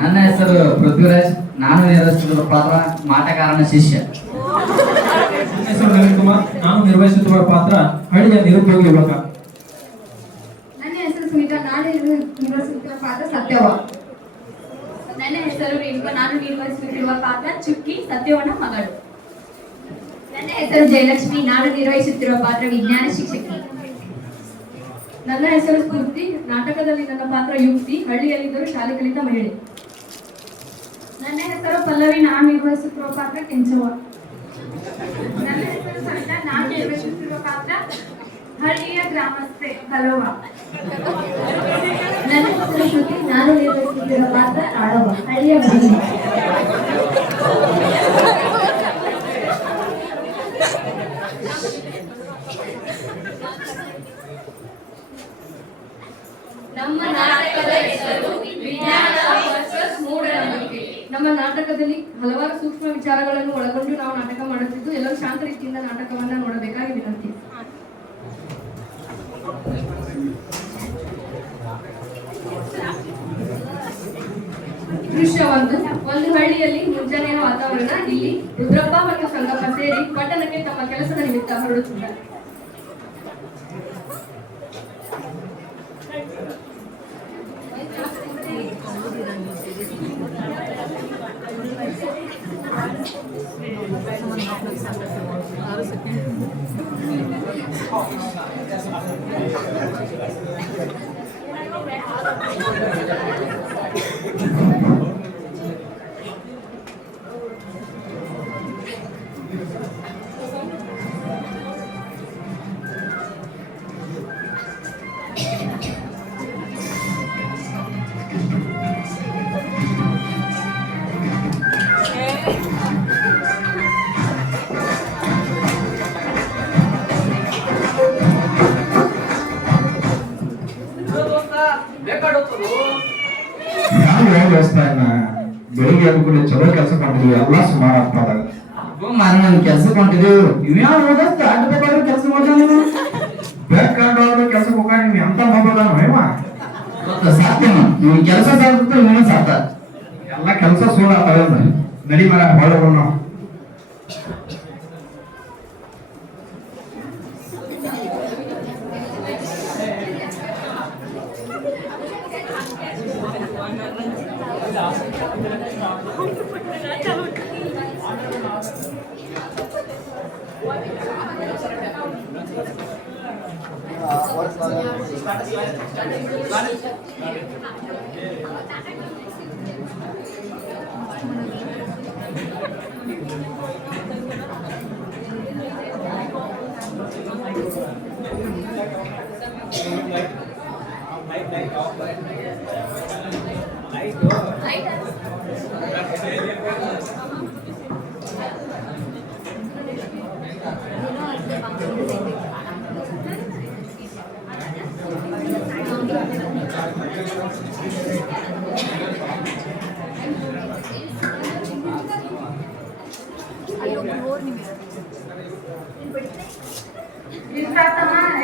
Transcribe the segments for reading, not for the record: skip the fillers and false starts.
ನನ್ನ ಹೆಸರು ಪೃಥ್ವಿರಾಜ್. ನಾನು ನಿರ್ವಹಿಸುತ್ತಿರುವ ಪಾತ್ರ ಮಾಟಗಾರನ ಶಿಷ್ಯ. ನನ್ನ ಹೆಸರು ನವೀನ್ ಕುಮಾರ್. ನಾನು ನಿರ್ವಹಿಸುತ್ತಿರುವ ಪಾತ್ರ ಹಳ್ಳಿಯ ನಿರುದ್ಯೋಗಿ ಯುವಕ. ನನ್ನ ಹೆಸರು ಸುಮಿತಾ. ನಾನು ನಿರ್ವಹಿಸುತ್ತಿರುವ ಪಾತ್ರ ಸತ್ಯವ. ನನ್ನ ಹೆಸರು ರೇಣುಕಾ. ನಾನು ನಿರ್ವಹಿಸುತ್ತಿರುವ ಪಾತ್ರ ಚುಕ್ಕಿ ಸತ್ಯವನ ಮಗಳು. ನನ್ನ ಹೆಸರು ಜಯಲಕ್ಷ್ಮಿ. ನಾನು ನಿರ್ವಹಿಸುತ್ತಿರುವ ಪಾತ್ರ ವಿಜ್ಞಾನ ಶಿಕ್ಷಕಿ. ನನ್ನ ಹೆಸರು ಸ್ಫೂರ್ತಿ. ನಾಟಕದಲ್ಲಿ ನನ್ನ ಪಾತ್ರ ಯುಕ್ತಿ. ಹಳ್ಳಿಯಲ್ಲಿದ್ದರೂ ಶಾಲೆ ಕಲಿತ ಮಹಿಳೆ. ನನ್ನ ಹೆಸರು ಪಲ್ಲವಿ. ನಾನು ನಿರ್ವಹಿಸುತ್ತಿರುವ ಪಾತ್ರ ಕೆಂಚವ್ವ. ನನ್ನ ಹೆಸರು ಸವಿತಾ. ನಾನು ನಿರ್ವಹಿಸುತ್ತಿರುವ ಪಾತ್ರ ಹಳ್ಳಿಯ ಗ್ರಾಮಸ್ಥೆ ಕಲವ್ವ. ನನ್ನ ಹೆಸರು ಶ್ರುತಿ. ನಾನು ನಿರ್ವಹಿಸುತ್ತಿರುವ ಪಾತ್ರ ಆಳವ್ವ, ಹಳ್ಳಿಯ ಗೃಹಿಣಿ. ನಮ್ಮ ನಾಟಕದ ಹೆಸರು ವಿಜ್ಞಾನ ವರ್ಸಸ್ ಮೂಢನಂಬಿಕೆ. ನಮ್ಮ ನಾಟಕದಲ್ಲಿ ಹಲವಾರು ಸೂಕ್ಷ್ಮ ವಿಚಾರಗಳನ್ನು ಒಳಗೊಂಡು ನಾವು ನಾಟಕ ಮಾಡುತ್ತಿದ್ದು, ಎಲ್ಲರೂ ಶಾಂತ ರೀತಿಯಿಂದ ನಾಟಕವನ್ನ ನೋಡಬೇಕಾಗಿ ವಿನಂತಿ. ದೃಶ್ಯ ಒಂದು ಹಳ್ಳಿಯಲ್ಲಿ ಮುಂಜಾನೆಯ ವಾತಾವರಣ. ಇಲ್ಲಿ ರುದ್ರಪ್ಪ ಮತ್ತು ಸಂಗಪ್ಪ ಸೇರಿ ಪಟ್ಟಣಕ್ಕೆ ತಮ್ಮ ಕೆಲಸದ ನಿಮಿತ್ತ ಹೊರಡುತ್ತಿದ್ದಾರೆ. ಬೆಳಿಗ್ಗೆ ಕೂಡ ಚಲೋ ಕೆಲಸ ಮಾಡಿದ್ವಿ. ಎಲ್ಲ ಸುಮಾರು ಆಗ್ತದ ನಾನು ಕೆಲ್ಸಕ್ಕೆ ಹೊಂಟಿದ್ದೀವಿ. ಇವ್ಯಾವ ಓದೋದು ಆಟಬೇಕಾದ್ರೂ ಕೆಲಸ ಮಾಡ್ತಾನೆ. ನೀವು ಬೇಕಾದವ್ರು ಕೆಲ್ಸಕ್ಕೆ ಹೋಗ ನಿಮ್ ಎಂತ ಮಗದಾನ ಸಾಧ್ಯ ನೀವು ಕೆಲಸ ಸಾಧ್ಯ ನೀನು ಸಾಧ್ಯ. ಎಲ್ಲ ಕೆಲಸ ಸುಳ್ಳು ಆಗ್ತದ. ನಡಿ ಮರ ಹೊರಗೆ ನಾವು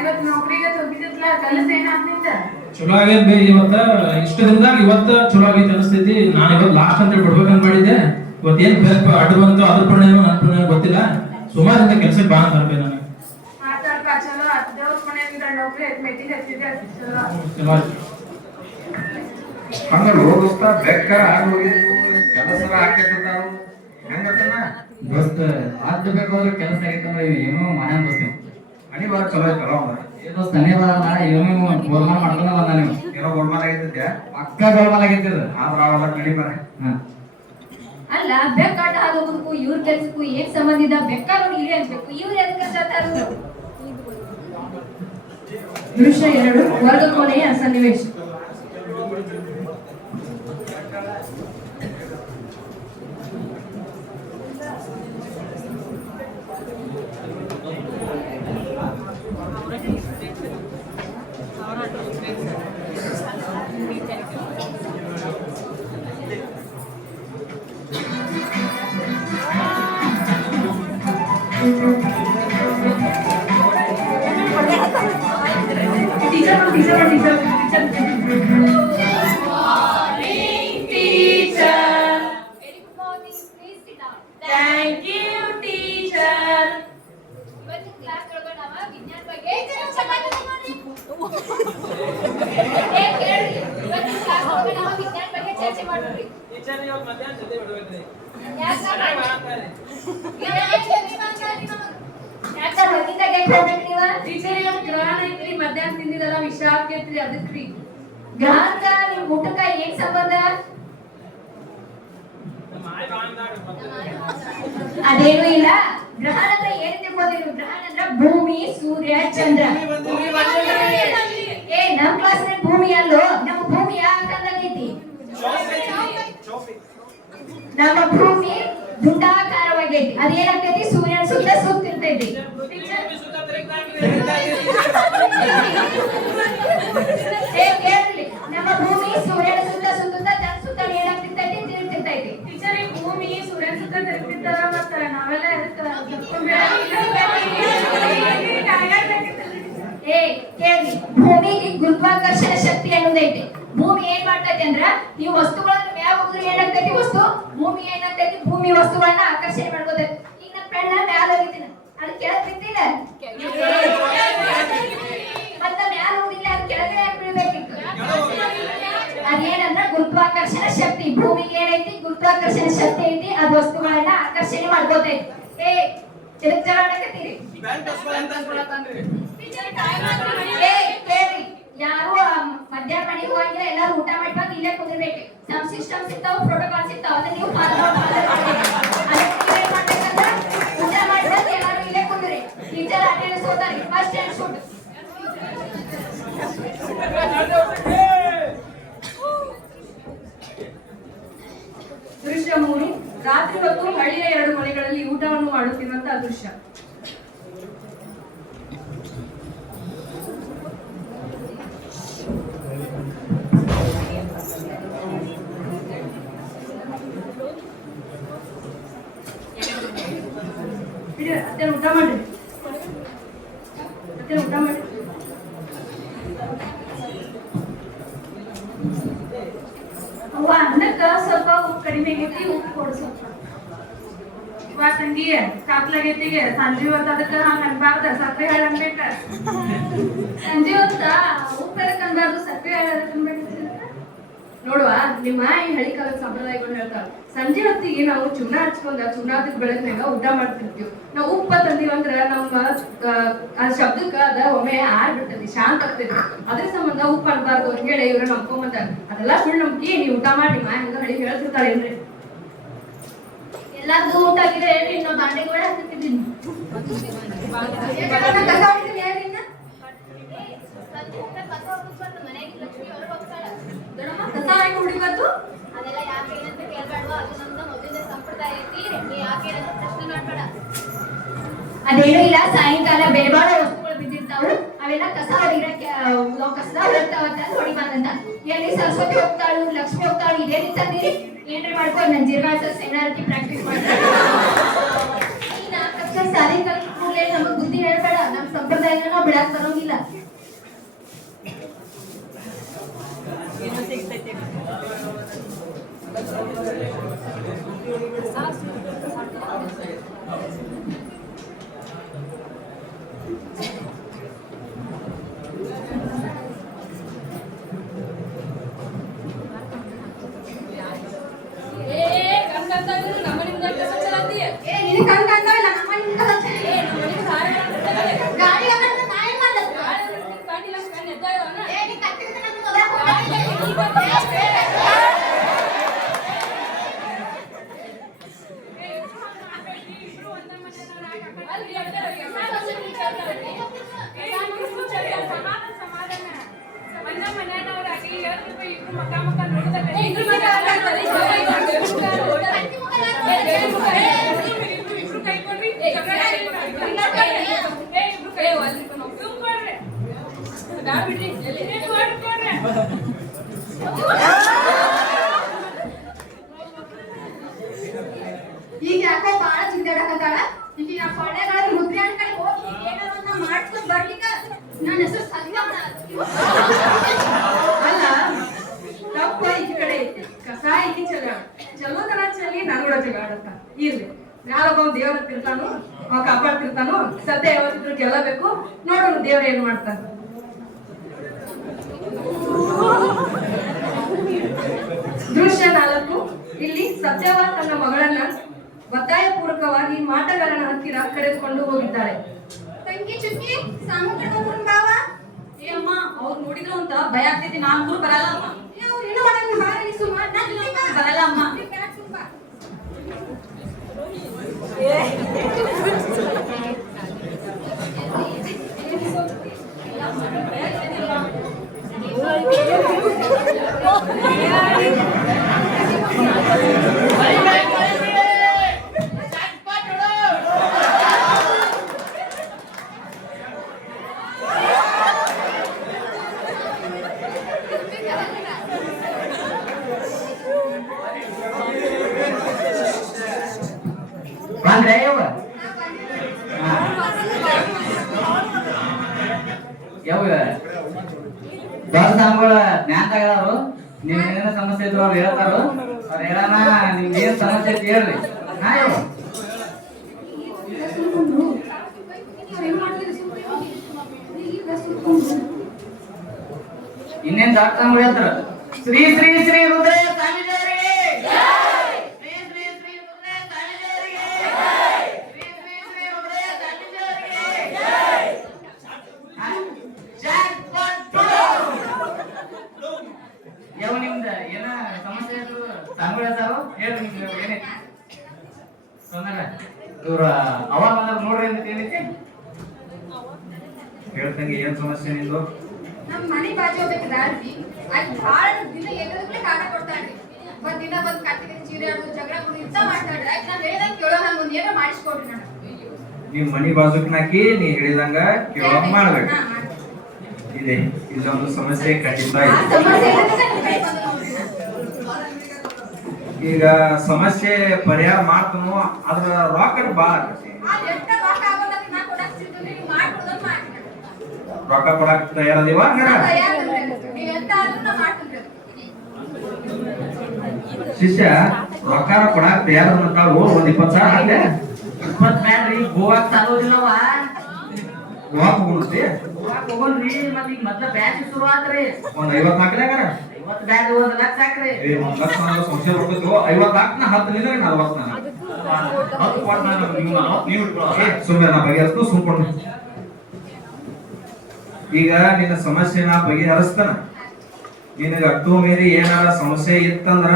ಇವತ್ತು ನೌಕರಿಗೆ ಹೋಗಿದ್ದಿಲ್ಲ, ಕೆಲಸ ಏನಾಗ್ತಿದ್ದ? ಚಲೋ ಆಗೈತ್ ಬೇ. ಇಷ್ಟ ದಿನದಾಗ ಇವತ್ತ ಚಲೋ ಆಗೈತೆ ಅನಿಸ್ತೈತಿ. ನಾನು ಇವತ್ತು ಲಾಸ್ಟ್ ಅಂತ ಬಿಡ್ಬೇಕಂತ ಮಾಡಿದ್ದೆ. ಇವತ್ತೇನ್ ಬೇಕು ಅಡ್ಡು ಬಂತು, ಅದ್ರ ಪುಣ್ಯನೋ ನನ್ನ ಪುಣ್ಯನೋ ಗೊತ್ತಿಲ್ಲ. ಸುಮಾರಿಂದ ಕೆಲ್ಸಕ್ಕೆ ಬಾ ಅಂತ ಅನ್ಬೇಕು ನನಗೆ. ಮಾತಾಡ್ಕ ಚಲೋ ದೇವ್ರ ಮನೆಯಿಂದ ನೌಕರಿ ಮೆಟ್ಟಿಗೆ ಹಚ್ಚಿದ್ದೆ ಚಲೋ. ಚಲೋ ಹಂಗಲ್ಲ ದೋಸ್ತ ಬೆಕ್ಕರ ಆಗೋಗಿದ್ವು ಕೆಲಸ ಹಾಕಿರ್ತಾರು ಹೆಂಗತ್ತನ ದೋಸ್ತ ಆಗ್ಬೇಕಾದ್ರೆ ಕೆಲಸ ಆಗೈತಂದ್ರೆ ಏನೋ ಮನೆ ಅನ್ಬಸ್ತೀವಿ. ಅನಿವಾರ ಚಲೋ ಐತಲ್ಲ ಅವ್ನ ಏನೋ ಸ್ಥಳೀಯವಾದ ಏನೋ ಗೋಲ್ಮಾಲ್ ಮಾಡ್ಕೊಂಡ ಬಂದ ನೀವು. ಏನೋ ಗೋಲ್ಮಾಲ್ ಆಗಿದ್ದೆ ಪಕ್ಕ ಗೋಲ್ಮಾಲ್ ಆಗೈತಿದ. ಆದ್ರ ಅವಲ್ಲ ನಡಿ ಮರ. ಅಲ್ಲ ಬೆಕ್ಕಾಟ ಆಗೋದಕ್ಕೂ ಇವ್ರ ಕೆಲ್ಸಕ್ಕೂ ಏನ್ ಸಂಬಂಧ ಇದ? ಬೆಕ್ಕ ನೋಡಿ ಇಲ್ಲಿ ಅನ್ಬೇಕು, ಇವ್ರು ಎದಕ್ಕೆ ಜಾತಾರು? ದೃಶ್ಯ 2 ವರ್ಗಕೋಣೆಯ ಸನ್ನಿವೇಶ. टीचर टीचर टीचर टीचर ನಾವು ವಿಜ್ಞಾನ ಬಗ್ಗೆ ಚರ್ಚೆ ಮಾಡೋಣ್ರಿ. ಯಾಕಂದ್ರೆ ಹೊರಗಿಂದಾಗ ಯಾಕೆ ಹೋಗ್ಬೇಕು ನೀವು? ಟೀಚರ್ ಇವತ್ತು ಗ್ರಹಣ ಐತ್ರಿ, ಮಧ್ಯಾಹ್ನ ತಿಂದಿದ್ದಲ್ಲ ವಿಷ ಆಗ್ತೈತ್ರಿ ಅದಕ್ರಿ. ಗ್ರಹಣಕ್ಕ ನಿಮ್ ಊಟಕ್ಕ ಏನ್ ಸಂಬಂಧ? ಅದೇನು ಇಲ್ಲ. ಗ್ರಹಣ ಅಂದ್ರೆ ಏನ್ ತಿಳ್ಕೊಂಡಿರಿ? ಗ್ರಹಣ ಅಂದ್ರೆ ಭೂಮಿ, ಸೂರ್ಯ, ಚಂದ್ರ. ಏ ನಮ್ ಕ್ಲಾಸ್ ಭೂಮಿ ಅಲ್ಲೋ, ನಮ್ಮ ಭೂಮಿ ಯಾವ ಆಕಾರದಾಗೈತಿ? ನಮ್ಮ ಭೂಮಿ ದುಂಡಾಕಾರವಾಗೈತಿ. ಅದೇನಾಗ್ತೈತಿ? ಸೂರ್ಯನ ಸುತ್ತ ಸುತ್ತಿರ್ತೈತಿ. ಕೇಳ್ರಿ, ನಮ್ಮ ಭೂಮಿ ಸೂರ್ಯನ ಸುತ್ತ ಸುತ್ತ ತನ್ನ ಸುತ್ತ ಏನಾಗ್ತಿರ್ತೈತಿ? ತಿರುಗ್ತಿರ್ತೈತಿ. ಟೀಚರ್ ಈ ಭೂಮಿ ಸೂರ್ಯನ ಸುತ್ತ ತಿರುಗ್ತಿರ್ತಾರ, ಮತ್ತ ನಾವೆಲ್ಲ ಏ ಕೇಳ್ರಿ, ಭೂಮಿಗೆ ಗುರುತ್ವಾಕರ್ಷಣ ಶಕ್ತಿ ಅನ್ನೋದೈತಿ. ಭೂಮಿ ಏನ್ ಮಾಡ್ತೈತಿ ಅಂದ್ರ, ನೀವು ವಸ್ತುಗಳನ್ನ ಮ್ಯಾಗ ಹೋದ್ರೆ ಏನಾಗ್ತೈತಿ? ವಸ್ತು ಭೂಮಿ ಏನಾಗ್ತೈತಿ? ಭೂಮಿ ವಸ್ತುಗಳನ್ನ ಆಕರ್ಷಣೆ ಮಾಡ್ಬೋದೈತಿ. ಈಗ ನನ್ನ ಪೆಣ್ಣ ಮ್ಯಾಲ ಹೋಗಿದ್ದೀನಿ, ಅದು ಕೆಳಗ್ ಬಿದ್ದಿಲ್ಲ, ಮತ್ತ ಮ್ಯಾಲ ಹೋಗಿಲ್ಲ, ಅದು ಕೆಳಗೆ ಯಾಕೆ ಬೀಳ್ಬೇಕಿತ್ತು? ಅದೇನಂದ್ರ ಗುರುತ್ವಾಕರ್ಷಣ ಶಕ್ತಿ. ಭೂಮಿಗೆ ಏನೈತಿ? ಗುರುತ್ವಾಕರ್ಷಣ ಶಕ್ತಿ ಐತಿ. ಅದು ವಸ್ತುಗಳನ್ನ ಆಕರ್ಷಣೆ ಮಾಡ್ಬೋದೈತಿ. ಏ ಇದಕ್ ಜಗಳ ಆಡಕತ್ತೀರಿ? ಏ ಕೇಳ್ರಿ, ಯಾರು ಮಧ್ಯಾಹ್ನ ಮನೆಗೆ ಹೋಗಿಲ್ಲ, ಎಲ್ಲಾರು ಊಟ ಮಾಡಿ ಬಂದು ಇಲ್ಲೇ ಕುಂದಿರ್ಬೇಕು. ನಮ್ ಸಿಸ್ಟಮ್ಸ್ ಇರ್ತಾವ, ಪ್ರೋಟೋಕಾಲ್ಸ್ ಇರ್ತಾವ, ಅದನ್ನ ನೀವು ಫಾಲೋ ಮಾಡ್ಬೇಕಂದ್ರ ಊಟ ಮಾಡಿ ಬಂದು ಎಲ್ಲಾರು ಇಲ್ಲೇ ಕುಂದ್ರಿ. ಟೀಚರ್ ಅಟೆಂಡೆನ್ಸ್ ಹೋಗ್ತಾರೆ, ಫಸ್ಟ್ ಅಂಡ್ ಶೂಟ್. ದೃಶ್ಯ 3. ರಾತ್ರಿ ಹೊತ್ತು ಹಳ್ಳಿಯ 2 ಮನೆಗಳಲ್ಲಿ ಊಟವನ್ನು ಮಾಡುತ್ತಿರುವಂತಹ ದೃಶ್ಯ. ಅತ್ತೆ ಊಟ ಮಾಡ್ರಿ, ಅತ್ತೆ ಊಟ ಮಾಡ್ರಿ. ಅವ್ವ ಅನ್ನಕ್ಕ ಸ್ವಲ್ಪ ಉಪ್ಪು ಕಡಿಮೆ ಆಗೈತಿ, ಉಪ್ಪು ಕೊಡು ಸ್ವಲ್ಪ. ವಾ ತಂಗಿ, ಕಾಪ್ಲಾಗೈತಿಗೆ ಸಂಜೆ ಹೊತ್ತು ಅದಕ್ಕೆ ಹಂಗ ಅನ್ಬಾರ್ದ, ಸಕ್ಕರೆ ಹಾಳು ಅನ್ಬೇಕ. ಸಂಜೆ ಹೊತ್ತ ಉಪ್ಪು ಎದಕ್ ಅನ್ಬಾರ್ದು, ಸಕ್ಕರೆ ಹಾಳು ಎದಕ್ ಅನ್ಬೇಕು? ನೋಡುವ, ನಿಮ್ಮ ಈ ಹಳಿ ಕಾಲದ ಸಂಪ್ರದಾಯಗಳು ಹೇಳ್ತಾರ. ಸಂಜೆ ಹೊತ್ತಿಗೆ ನಾವು ಚೂರ್ಣ ಹಚ್ಕೊಂಡ ಚೂರ್ಣಾದ ಬೆಳಗ್ನಾಗ ಊಟ ಮಾಡ್ತಿರ್ತೀವಿ. ನಾವು ಉಪ್ಪ ತಂದಿವಂದ್ರ ನಮ್ಮ ಆ ಶಬ್ದಕ್ಕ ಅದ ಒಮ್ಮೆ ಆರ್ಬಿಡ್ತೈತಿ, ಶಾಂತ ಆಗ್ತೈತಿ. ಅದ್ರ ಸಂಬಂಧ ಉಪ್ಪು ಅನ್ಬಾರ್ದು ಅಂತ ಹೇಳಿ ಇವ್ರ ನಂಬ್ಕೊಂಬಂದಾರ. ಅದೆಲ್ಲ ಸುಳ್ಳು ನಂಬಿಕೆ. ನೀವು ಊಟ ಮಾಡಿ ಮಾ ಹಂಗ ಹಳಿ ಹೇಳ್ತಿರ್ತಾರೇನ್ರಿ? ಎಲ್ಲಾರ್ದು ಊಟ ಆಗಿದೆ ಹೇಳ್ರಿ, ನಾವು ಬಾಂಡೆಗಳ ಹಾಕ್ತಿದ್ದೀನಿ. ಕಸ ಹಾಕಿ ಹುಡುಗತ್ತು ಅದೆಲ್ಲ ಯಾಕೆ ಏನಂತ ಕೇಳ್ಬೇಡ್ವಾ, ಅದು ನಮ್ದು ಮೊದಲಿನ ಸಂಪ್ರದಾಯ ಐತಿ. ಯಾಕೆ ಏನಂತ ಪ್ರಶ್ನೆ ಮಾಡ್ಬೇಡ. ಅದೇನು ಇಲ್ಲ, ಸಾಯಂಕಾಲ ಬೇರೆ ಬಾಳ ವಸ್ತುಗಳು ಬಿದ್ದಿರ್ತಾವು, ಅವೆಲ್ಲ ಕಸ ಹೊಡಿರಕ್ಕೆ ಕಸದ ಹೊರಗ್ತಾವಂತ ಹೊಡಿಬಾರ್ದಂತ. ಎಲ್ಲಿ ಸರಸ್ವತಿ ಹೋಗ್ತಾಳು, ಲಕ್ಷ್ಮಿ ಹೋಗ್ತಾಳು, ಇದೇ ನಿಂತಂದಿರಿ ಏನ್ರಿ ಮಾಡ್ಕೊಂಡು ನನ್ ಜೀರ್ಗಾಸ ಸೇನಾರ್ತಿ ಪ್ರಾಕ್ಟೀಸ್ ಮಾಡ್ತಾರೆ. ಸಾರಿ ಕಲ್ತ್ ಕೂಡಲೇ ನಮಗ್ ಬುದ್ಧಿ ಹೇಳ್ಬೇಡ. ನಮ್ ಸಂಪ್ರದಾಯನ ನಾವು ಬಿಡಾಕ್ ಬರೋಂಗಿಲ್ಲ. ಈಗ ಯಾಕೋ ಬಾಳ ಚಿಂತಾಡಕತ್ತಾಳ. ಈಗ ನಾ ಕೊಳ್ಳೆಗಳ ಮುದ್ದೆ ಅನ್ಕೊಂಡು ಹೋಗಿ ಏನಾರ ಮಾಡ್ಸ್ಕೊಂಡ್ ಬರ್ಲಿಕ್ಕ ನನ್ನ ಹೆಸರು ಸಂಗಮ ಅಲ್ಲ. ತಪ್ಪ ಈ ಕಡೆ ಐತಿ, ಕಸ ಈಕಿ ಚಲೋದನ ಚಲಿ ನನ್ಗೂಡ ಜಗಾಡತ್ತ. ಇರ್ಲಿ, ಯಾರೊಬ್ಬ ದೇವ್ರ ತಿರ್ತಾನು, ಅವ ಕಾಪಾಡ್ತಿರ್ತಾನು. ಸದ್ಯ ಯಾವತ್ತಿದ್ರು ಗೆಲ್ಲಬೇಕು. ನೋಡೋಣ ದೇವ್ರ ಏನ್ ಮಾಡ್ತಾನ. ಸತ್ಯವ ತನ್ನ ಮಗಳನ್ನ ಒತ್ತಾಯಪೂರ್ವಕವಾಗಿ ಮಾಟಗಾರನ ಹತ್ತಿರ ಕರೆದುಕೊಂಡು ಹೋಗಿದ್ದಾಳೆ. ತಂಗಿ ಚುಕ್ಕಿ ಸಾಮು ಕರ್ಕೊಂಡ್ ಬಾವ. ಏ ಅಮ್ಮ ಅವ್ರು ನೋಡಿದ್ರು ಅಂತ ಭಯ ಆಗ್ತೈತಿ. ನಾನ್ ಕೂಡ ಬರಲ್ಲ ಅಮ್ಮ. ಅವ್ರು ಏನೋ ಮಾಡಂಗ ಬಾರಿ ಸುಮ್ಮ ಬರಲ್ಲ ಅಮ್ಮ. ಬಂದ್ರೆ ಯವ್ವ ಯವ್ವ ದೊಡ್ಡ ಸಾಂಗಳ ಜ್ಞಾನ ತಗದಾರು. ನೀವ್ ಏನೇನ ಸಮಸ್ಯೆ ಇದ್ರು ಅವ್ರು ಹೇಳ್ತಾರು. ಅವ್ರು ಹೇಳೋಣ ನಿಮ್ಗೆ ಏನ್ ಸಮಸ್ಯೆ ಐತಿ ಹೇಳ್ರಿ. ಹಾ ಯವ್ವ ಇನ್ನೇನ್ ದೊಡ್ಡ ಸಾಂಗಳು ಹೇಳ್ತಾರ. ಶ್ರೀ ಶ್ರೀ ಶ್ರೀ ರುದ್ರೇ ಸ್ವಾಮೀಜಿಯವರಿಗೆ ಶ್ರೀ ಶ್ರೀ ಶ್ರೀ ರುದ್ರೇ ಸ್ವಾಮೀಜಿಯವರಿಗೆ ಶ್ರೀ ಶ್ರೀ ಶ್ರೀ ರುದ್ರೇ ಸ್ವಾಮೀಜಿಯವರಿಗೆ ಯಾವ ನಿಮ್ದ ಏನ ಸಮಸ್ಯೆ ಇದ್ರು ಸಾಂಗಳು ಹೇಳ್ತಾರೋ ಹೇಳ್ರಿ. ನಿಮ್ಗೆ ಏನೇ ತೊಂದರೆ ಇವ್ರ ಅವಾಗ ನೋಡ್ರಿ ಅಂತ ಹೇಳಿಕ್ಕೆ ಹೇಳ್ತಂಗೆ ಏನ್ ಸಮಸ್ಯೆ ನಿಂದು? ನಮ್ ಮನೆ ಬಾಜು ಹೋಗ್ಬೇಕು ದಾರಿ ಅಲ್ಲಿ ಭಾಳ ದಿನ ಎಗದ್ಮೇಲೆ ಕಾಟ ಕೊಡ್ತಾಳ್ರಿ. ಒಂದ್ ದಿನ ಬಂದ್ ಕಟ್ಟಿಗೆ ಚೀರಾಡೋದು ಜಗಳ ಕೊಡು ಇಂತ ಮಾಡ್ತಾಳ್ರಿ. ಆಯ್ತು ನಾನ್ ಹೇಳ್ದಂಗ ಕೇಳೋ ನಂಗೆ ಒಂದ್ ಏನೋ ಮಾಡಿಸ್ಕೊಡ್ರಿ ನಾನು. ನಿಮ್ ಮನಿ ಬಾಜುಕ್ ನಾಕಿ ನೀ ಹೇಳಿದಂಗ ಕೇಳೋಂಗ್ ಮಾಡ್ಬೇಕು. ಹಾ, ಮಾಡ್ತೀನಿ. ಇದೆ ಇದೊಂದು ಸಮಸ್ಯೆ ಖಂಡಿತ ಆ ಇದೆ. ಸಮಸ್ಯೆ ಇರೋದಕ್ಕೆ ನಾನ್ ಕೈ ಬಂದು ನೋಡ್ರಿ ನಾನು. ಈಗ ಸಮಸ್ಯೆ ಪರಿಹಾರ ಮಾಡ್ತನು ಅದ್ರ ರೊಕ್ಕ ಬಾಳ ಆಕತಿ. ಅದ್ ಎಷ್ಟ ರೊಕ್ಕ ಆಗೋದಕ್ಕೆ ನಾ ಕೊಡಕ್ ಸಿಗ್ತದೆ, ನೀವು ಮಾಡ್ಕೊಡೋದ್ ಮಾಡ್ತೀನಿ. ರೊಕ್ಕ ಕೊಡಾಕ್ ತಯಾರದಿವ ಹಂಗಾರ? ತಯಾರಿಲ್ರಿ ಅದು. ನೀವ್ ಎಂತ ಆದ್ರೂ ನಾ ಮಾಡ್ತೀನಿ ಅದು. ಶಿಷ್ಯ ರೊಕ್ಕ ಕೊಡಾಕ್ ತಯಾರದಂತಾಳು. ಒಂದ್ 20,000 ಹಾಕ್ಲೆ. 20 ಬ್ಯಾಡ್ರಿ ಗೋವಾಕ್ ಸಾಲೋದಿಲ್ಲವ. ಗೋವಾಕ್ ಹೋಗುಣತಿ ಗೋವಾಕ್ ಹೋಗೋಣ್ರಿ. ಮತ್ ಈಗ ಮೊದ್ಲ ಬ್ಯಾಚ್ ಶುರು ಆತ್ರಿ. ಒಂದ್ 50 ಹಾಕ್ಲೆ ಹಂಗಾರ? 50 ಬ್ಯಾಗ್ 1 ಲಕ್ಷ ಹಾಕ್ರಿ. 1 ಲಕ್ಷ ಅನ್ನೋ ಸಂಶಯ ಬರ್ತೈತಿ. 50 ಹಾಕ್ನ 10 ನಿನಗ 40 ನಾನು. 10 ಕೊಟ್ಟು ನಾನು ನೀವು 40 ನೀವು ಇಟ್ಕೊಳ್ಳೋ. ಸುಮ್ಮನೆ ನಾ ಬಗೆಹರಿಸ್ತು ಸುಮ್ಕೊಂಡು. ಈಗ ನಿನ್ನ ಸಮಸ್ಯೆ ನಾ ಬಗೆಹರಿಸ್ತಾನ. ನಿನಗ ಅಟ್ಟು ಮೀರಿ ಏನಾರ ಸಮಸ್ಯೆ ಇತ್ತಂದ್ರ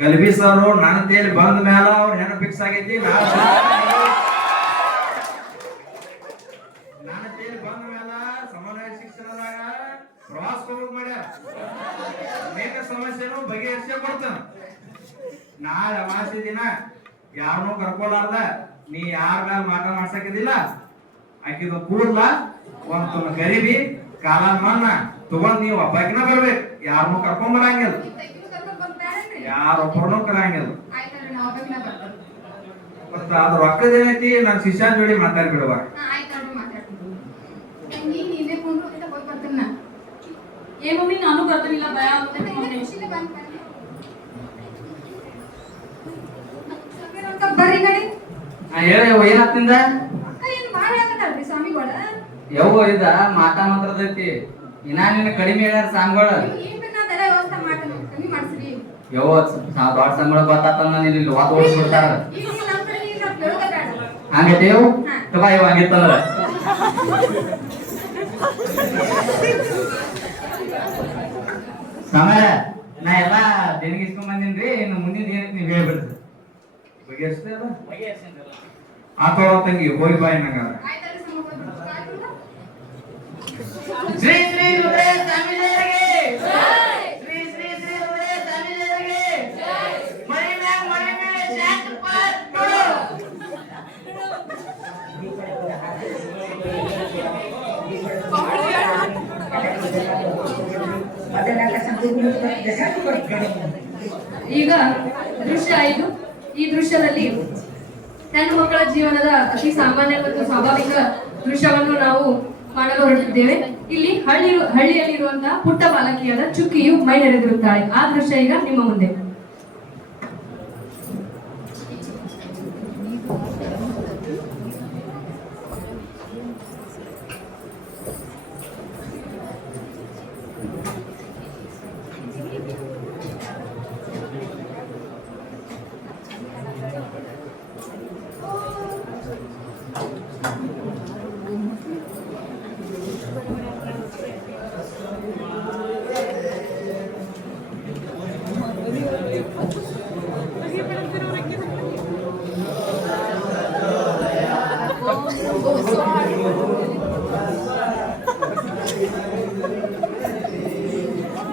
ಗಲ್ಬಿ ಸರ್ ನನ್ನ ತೇಲಿ ಬಂದ ಮ್ಯಾಲ ಅವ್ರ ಹೆಣ ಫಿಕ್ಸ್ ಆಗೈತಿ. ನನ್ನ ತೇಲಿ ಬಂದ ಮ್ಯಾಲ ಸಮನ್ವಯ ಶಿಕ್ಷಣದಾಗ ಪ್ರವಾಸ ಹೋಗೋದ್ ಮಾಡ್ಯಾರ. ಅನೇಕ ಸಮಸ್ಯೆನು ಬಗೆಹರಿಸೇ ಕೊಡ್ತಾನ. ನಾಳೆ ಅಮಾವಾಸ್ಯೆ ದಿನ ಯಾರನ್ನೂ ಕರ್ಕೊಲಾರ್ದ ನೀ ಯಾರ ಮ್ಯಾಲ ಮಾಟ ಮಾಡ್ಸಕಿದಿಲ್ಲ ಆಕಿದು ಕೂಡ್ಲ ಒಂದ್ ತುನ್ನ ಗರಿಬಿ ಕಾಲ ಮಣ್ಣ ತಗೊಂಡ್ ನೀವು ಒಬ್ಬಾಕಿನ ಬರ್ಬೇಕು. ಯಾರನ್ನೂ ಕರ್ಕೊಂಡ್ ಬರಂಗಿಲ್ಲ. ನೀವು ತೆಗಿದು ಕರ್ಕೊಂಡ್ ಬಂದ್ಬಿಟ್ಟಾರೇನ್ರಿ? ಯಾರೊಬ್ಬರನ್ನೂ ಕರಂಗಿಲ್ಲ. ಆಯ್ತಲ್ರಿ, ನಾ ಒಬ್ಬಾಕಿನ ಬರ್ತೀನಿ. ಮತ್ತ ಅದ್ರ ರೊಕ್ಕದೇನೈತಿ ನನ್ ಶಿಷ್ಯನ ಜೋಡಿ ಮಾತಾಡ್ಬಿಡುವ. ಹಾ, ಆಯ್ತಲ್ರಿ, ಮಾತಾಡ್ತೀನಿ. ತಂಗಿ ನೀವೇ ಕುಂಡ್ರು ಅಂತ ಹೋಗಿ ಬರ್ತೀನಿ ನಾ. ಏ ಮಮ್ಮಿ ನಾನು ಬರ್ತಿಲ್ಲ, ಭಯ ಆಗ್ತೈತಿ ಮಮ್ಮಿ. ಖುಷಿಲೇ ಬಂದ್ ಬರ್ರಿ. ಬರ್ರಿ ಗಡಿ. ಹೇಳಿ ಏನಾತ್ ನಿಂದ? ಅಕ್ಕ ಏನ್ ಮಾಡಿ ಆಗತ್ತಲ್ರಿ ಸ್ವಾಮಿಗಳ? ಯವ್ವ ಇದ ಮಾತಾ ಮಾತ್ರದೈತಿ. ಇನ್ನ ನಿನ್ನ ಕಡಿಮೆ ಹೇಳ್ಯಾರ ಸಾಂಗಳ. ಏನ್ ಬೇಕು ನಾನ್ ಎಲ್ಲ ವ್ಯವಸ್ಥೆ ಮಾಡ್ತೀನಿ, ಕಮ್ಮಿ ಮಾಡ್ಸಿರಿ. ಯವ್ವ ದೊಡ್ಡ ಸಂಗಳ ಗೊತ್ತಾತಂದ ನೀನ್ ಇಲ್ಲಿ ವಾತ ಓಡಿಸ್ಬಿಡ್ತಾರ. ಈಗ ನಮ್ ಕಡೆ ಈಗ ನಾವ್ ಕೇಳೋದೇ ಬೇಡ. ಹಂಗೈತೇವು ತಗೋ ಇವ ಹಂಗಿತ್ತಂದ್ರ ಸಮಯ ನಾ ಎಲ್ಲಾ ದೇಣಿಗೆ ಇಸ್ಕೊಂಡ್ ಬಂದಿನ್ರಿ. ಇನ್ನು ಮುಂದಿನ ಏನಕ್ಕೆ ನೀವ್ ಹೇಳ್ಬಿಡ್ರಿ. ಬಗೆಹರಿಸ್ತೇ ಅಲ್ಲ ಆತೋ ತಂಗಿ ಹೋಗಿ ಬಾಯಿ ನಂಗ. ಆಯ್ತಲ್ರಿ ಸ್ವಾಮಿಗಳ? ಶ್ರೀ ಶ್ರೀ ರುದ್ರೇ ಸ್ವಾಮೀಜಿಯವರಿಗೆ ಶ್ರೀ ಶ್ರೀ ಶ್ರೀ ರುದ್ರೇ ಸ್ವಾಮೀಜಿಯವರಿಗೆ ಮರಿ ಮ್ಯಾಗ ಶಾಂತ ಪಟ್ಟು. ಈಗ ದೃಶ್ಯ 5. ಈ ದೃಶ್ಯದಲ್ಲಿ ಹೆಣ್ಣು ಮಕ್ಕಳ ಜೀವನದ ಅತಿ ಸಾಮಾನ್ಯ ಮತ್ತು ಸ್ವಾಭಾವಿಕ ದೃಶ್ಯವನ್ನು ನಾವು ಮಾಡಲು ಹೊರಟಿದ್ದೇವೆ. ಇಲ್ಲಿ ಹಳ್ಳಿಯಲ್ಲಿರುವಂತಹ ಪುಟ್ಟ ಬಾಲಕಿಯಾದ ಚುಕ್ಕಿಯು ಮೈ ನೆರೆದಿರುತ್ತಾಳೆ. ಆ ದೃಶ್ಯ ಈಗ ನಿಮ್ಮ ಮುಂದೆ.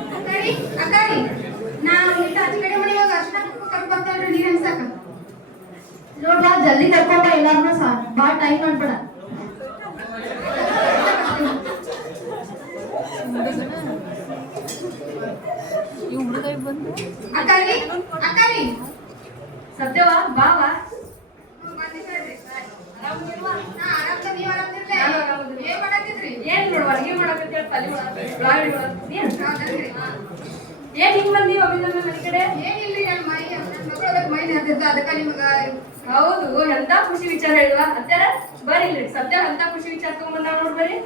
ಅಕ್ಕಾರಿ ಅಕ್ಕಾರಿ ನಾ ಇಟ್ಟ ಆಚೆ ಕಡೆ ಮನೆ ಹೋಗಿ ಅರ್ಶಿನ ಕುಂಕುಮ ಕರ್ಕೊಂಡ್ ಬರ್ತಾವ್ರಿ ನೀರ್ ಹಂಚಸಾಕ. ನೋಡ್ಬಾ ಜಲ್ದಿ ಕರ್ಕೊಂಡ್ ಬಾ ಎಲ್ಲಾರ್ನು ಸಾ ಬಾಳ ಟೈಮ್ ಮಾಡ್ಬೇಡ. ಅಕ್ಕಾರಿ ಅಕ್ಕಾರಿ ಸತ್ಯವಾ ಬಾವಾ ಏನ್ ನೋಡುವ ಅಡಿಗೆ ಮಾಡಕತ್ತಿ ತಲೆ ಏನ್ ಹಿಂಗ್ ಬಂದಿ ಒಮ್ಮಿಂದ ನನ್ನ ಕಡೆ ಹೌದು ಎಂತ ಖುಷಿ ವಿಚಾರ ಹೇಳುವ ಅತ್ಯಾರ ಬರ್ರಿ ಇಲ್ಲಿ ಸದ್ಯ ಅಂತ ಖುಷಿ ವಿಚಾರ ತಗೊಂಡ್ ಬಂದಾವ ನೋಡ್ ಬರ್ರಿ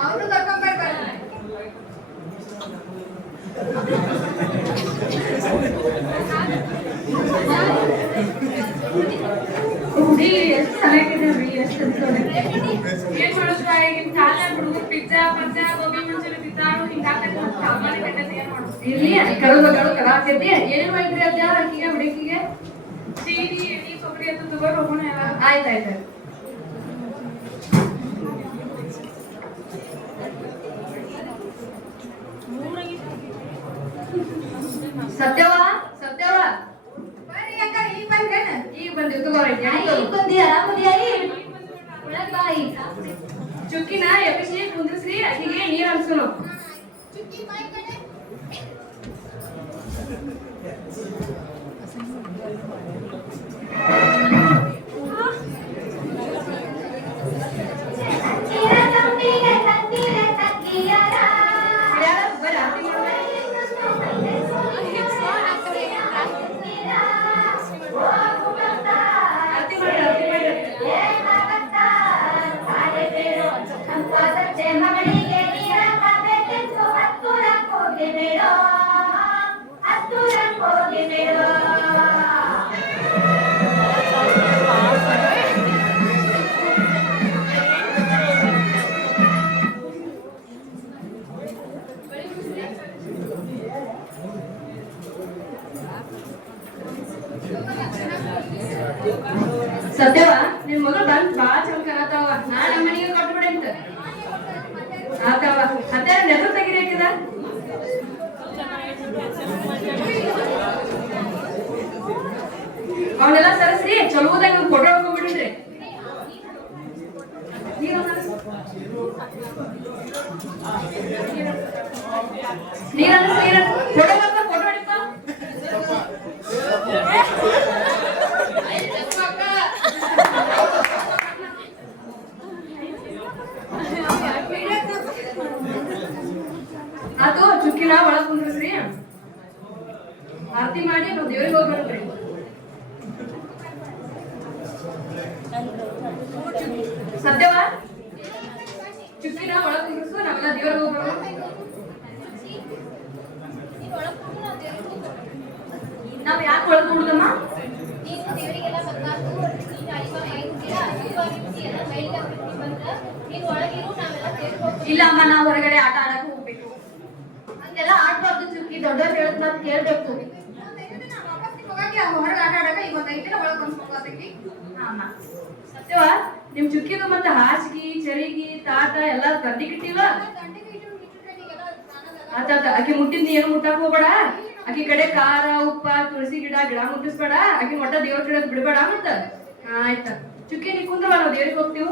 ಅವರು ಕರ್ಕೊಂಡ್ಬರ್ಬಾರ್ದು. ಹುಡಿ ಎಷ್ಟು ಚೆನ್ನಾಗಿದ್ರಿ ಎಷ್ಟು ಏನ್ ಮಾಡುತ್ತ ಈಗಿನ ಕಾಲ ಹುಡುಗರು ಪಿಜ್ಜಾ ಪಜ್ಜಾ ಗೋಬಿ ಮಂಚೂರಿ ತಿಂತಾರು ಇಲ್ಲಿ ಕಳುಗಳು ಕಲಾಕೈತಿ ಏನೇನ್ ಮಾಡಿದ್ರಿ ಅದ ಅಕ್ಕಿಗೆ ಹುಡುಗಿಗೆ ಸೀನಿ ಎಣ್ಣೆ ಕೊಬ್ಬರಿ ಅಂತ ತಗೊಂಡು ಹೋಗೋಣ ಆಯ್ತಾಯ್ತು ಸತ್ಯವಾ ಸತ್ಯವಾ ಬರ್ರಿ ಅಕ್ಕಾರಿ ಈಗ ಬಂದ್ರೇನ? ಈಗ ಬಂದಿವ್ ತಗೋರಿ ಈಗ ಬಂದಿ ಆರಾಮದಿಯಾಯಿ ಒಳಗ್ ಬಾ ಈಗ. ಚುಕ್ಕಿನ ಎಬ್ಬಿಸಿ ಕುಂದಿಸ್ರಿ ಅಕ್ಕಿಗೆ ನೀರ್ ಹಂಚ್ಕೊಳು ಚುಕ್ಕಿ ಬಾಯ್ ಕಡೆ ಸತ್ಯವ ನಿನ್ ಮಗಳು ಬಂದ್ ಬಾಳ ಚಂದ ಕರತಾವ ನಾ ನಮ್ಮ ಮನೆಗೆ ಕೊಟ್ಟು ಬಿಡಿ ಅಂತ ಆತವ ಅತ್ಯಾರ ನೆಸರು ತೆಗಿರಿ ಹಾಕಿದ ಅವನ್ನೆಲ್ಲ ಸರಿಸ್ರಿ ಚಲೋದಾಗ ಫೋಟೋ ಹೊಡ್ಕೊಂಡ್ಬಿಡ್ರಿ ನೀರ ಫೋಟೋ ಫೋಟೋ ಹೊಡಿಪ್ಪ ಅದು ಚುಕ್ಕಿನ ಒಳಗ್ ಕುಂದ್ರಿಸ್ರಿ ಆರತಿ ಮಾಡಿ ನಾವು ದೇವ್ರಿಗೆ ಹೋಗಿ ಬರ್ರಿ ಸತ್ಯವ ಚುಕ್ಕಿನ ಒಳಗ್ ಕುಂದ್ರಿಸು ನಾವೆಲ್ಲ ದೇವ್ರಿಗೆ ಹೋಗಿ ಬರೋಣ ನಾವ್ ಯಾಕೆ ಒಳಗ್ ಕುಂಡ್ದಮ್ಮ ನೀನು ದೇವರಿಗೆಲ್ಲ ಬಂದಾತು ನೀನು ಎಲ್ಲ ಮೈಲಿಗೆ ಬಂದ್ರ ನೀನು ಒಳಗಿರು ನಾವೆಲ್ಲ ಸೇರ್ಕೊಂಡು ಇಲ್ಲ ಅಮ್ಮ ನಾವು ಹೊರಗಡೆ ಆಟ ಆಡಕ್ ಹೋಗ್ಬೇಕು ಹಂಗೆಲ್ಲ ಆಡ್ಬಾರ್ದು ಚುಕ್ಕಿ ದೊಡ್ಡವ್ರು ಹೇಳದ್ ನಾವ್ ಕೇಳ್ಬೇಕು. ಹೊರಗೆ ಆಟ ಆಡಕ ಈಗ ಒಂದ್ 5 ದಿನ ಒಳಗ್ ಬಂದ್ಕೊಂಡ್ಬರ್ತೈತಿ. ಅಮ್ಮ ಸತ್ಯವ ನಿಮ್ ಚುಕ್ಕಿದು ಮತ್ತೆ ಹಾಸಿಗೆ ಚರಿಗೆ ತಾಟ ಎಲ್ಲ ತಂದಿಗಿಟ್ಟಿಲ್ಲ ಆತ ಆಕಿ ಮುಟ್ಟಿದ್ ನೀ ಏನು ಮುಟ್ಟಾಕ್ ಹೋಗ್ಬೇಡ ಆಕಿ ಕಡೆ ಖಾರ ಉಪ್ಪ ತುಳಸಿ ಗಿಡ ಮುಟ್ಟಿಸ್ಬೇಡ ಆಕಿ ಮೊಟ್ಟ ದೇವ್ರ ಕಡೆ ಬಿಡ್ಬೇಡ ಮತ್ತ ಆಯ್ತ ಚುಕ್ಕಿ ನೀ ಕುಂದ್ರವ ನಾವು ದೇವ್ರಿಗೆ ಹೋಗ್ತೀವಿ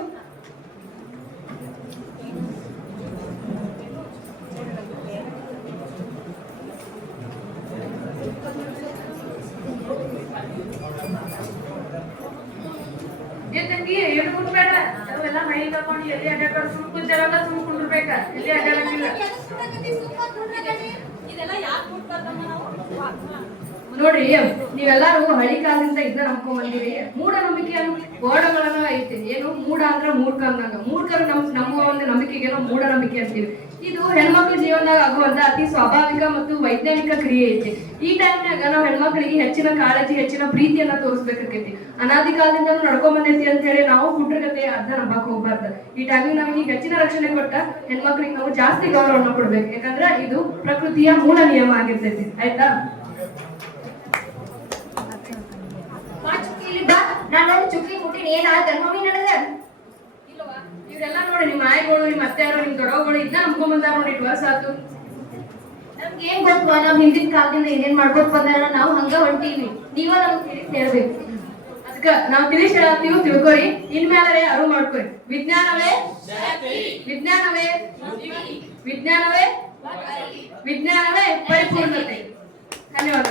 ಏನ್ ತಂಗಿ ಏನು ಕುಂದ್ಬೇಡ ಅವೆಲ್ಲ ಮೈ ತಕೊಂಡು ಎಲ್ಲಿ ಅಡ್ಡಾಡ್ಬಾರ್ದು ಸುಮ್ ಕುಂತಾರಲ್ಲ ಸುಮ್ ಕುಂಡ್ರಬೇಕ ಎಲ್ಲಿ ಅಡ್ಡಾಡಂಗಿಲ್ಲ ನೋಡ್ರಿ ನೀವೆಲ್ಲಾರು ಹಳಿ ಕಾಲದಿಂದ ಇದನ್ನ ನಂಬ್ಕೊಂಡ್ ಬಂದಿರಿ ಮೂಢನಂಬಿಕೆ ಗೋಡಗಳನ್ನ ಐತಿ ಏನು ಮೂಢ ಅಂದ್ರ ಮೂರ್ಖ ಅಂದಂಗ ಮೂರ್ಖರು ನಮ್ಮ ಒಂದು ನಂಬಿಕೆಗೇನೋ ಮೂಢನಂಬಿಕೆ ಅಂತೀವಿ ಇದು ಹೆಣ್ಮಕ್ಳ ಜೀವನದಾಗ ಆಗುವಂತ ಅತಿ ಸ್ವಾಭಾವಿಕ ಮತ್ತು ವೈಜ್ಞಾನಿಕ ಕ್ರಿಯೆ ಐತಿ. ಈ ಟೈಮ್ನಾಗ ನಾವು ಹೆಣ್ಮಕ್ಳಿಗೆ ಹೆಚ್ಚಿನ ಕಾಳಜಿ, ಹೆಚ್ಚಿನ ಪ್ರೀತಿಯನ್ನ ತೋರಿಸ್ಬೇಕಾಕೈತಿ. ಅನಾದಿ ಕಾಲದಿಂದ ನಡ್ಕೊಂಡ್ ಬಂದೈತಿ ಅಂತ ಹೇಳಿ ನಾವು ಹುಟ್ಟುಗತೆ ಅರ್ಧ ನಂಬಕ್ ಹೋಗ್ಬಾರ್ದು. ಈ ಟೈಮಿಗೆ ನಾವು ಈಗ ಹೆಚ್ಚಿನ ರಕ್ಷಣೆ ಕೊಟ್ಟ ಹೆಣ್ಮಕ್ಳಿಗೆ ನಾವು ಜಾಸ್ತಿ ಗೌರವವನ್ನು ಕೊಡ್ಬೇಕು. ಯಾಕಂದ್ರೆ ಇದು ಪ್ರಕೃತಿಯ ಮೂಲ ನಿಯಮ ಆಗಿರ್ತೈತಿ. ಆಯ್ತಾ? ನಾನು ಚುಕ್ಕಿ ಮುಟ್ಟಿನ ಏನ್ ಮಮ್ಮಿ ನನಗ ಇಲ್ವಾ? ಇವ್ರೆಲ್ಲ ನೋಡಿ ನಿಮ್ಮ ಆಯ್ಗಳು, ನಿಮ್ಮ ಅತ್ತೆಯರು, ನಿಮ್ ದೊಡ್ಡಗಳು ಇದನ್ನ ನಂಬ್ಕೊಂಡ್ ಬಂದಾರ ನೋಡಿ. 2 ವರ್ಷ ಆತು. ನಮ್ಗೆ ಏನ್ ಗೊತ್ತು, ನಾವ್ ಹಿಂದಿನ ಕಾಲದಿಂದ ಏನೇನ್ ಮಾಡ್ಕೊತ ಬಂದಾರ, ನಾವು ಹಂಗ ಹೊಂಟೀವಿ. ನೀವ ನಮ್ಗೆ ಹೇಳ್ಬೇಕು. ಅದಕ್ಕ ನಾವ್ ತಿಳಿಸಿ ಹೇಳತ್ತೀವಿ, ತಿಳ್ಕೊರಿ. ಇನ್ಮೇಲೆ ಅರಿವು ಮಾಡ್ಕೊರಿ. ವಿಜ್ಞಾನವೇ ವಿಜ್ಞಾನವೇ ವಿಜ್ಞಾನವೇ ವಿಜ್ಞಾನವೇ ಪರಿಪೂರ್ಣತೆ. ಧನ್ಯವಾದ.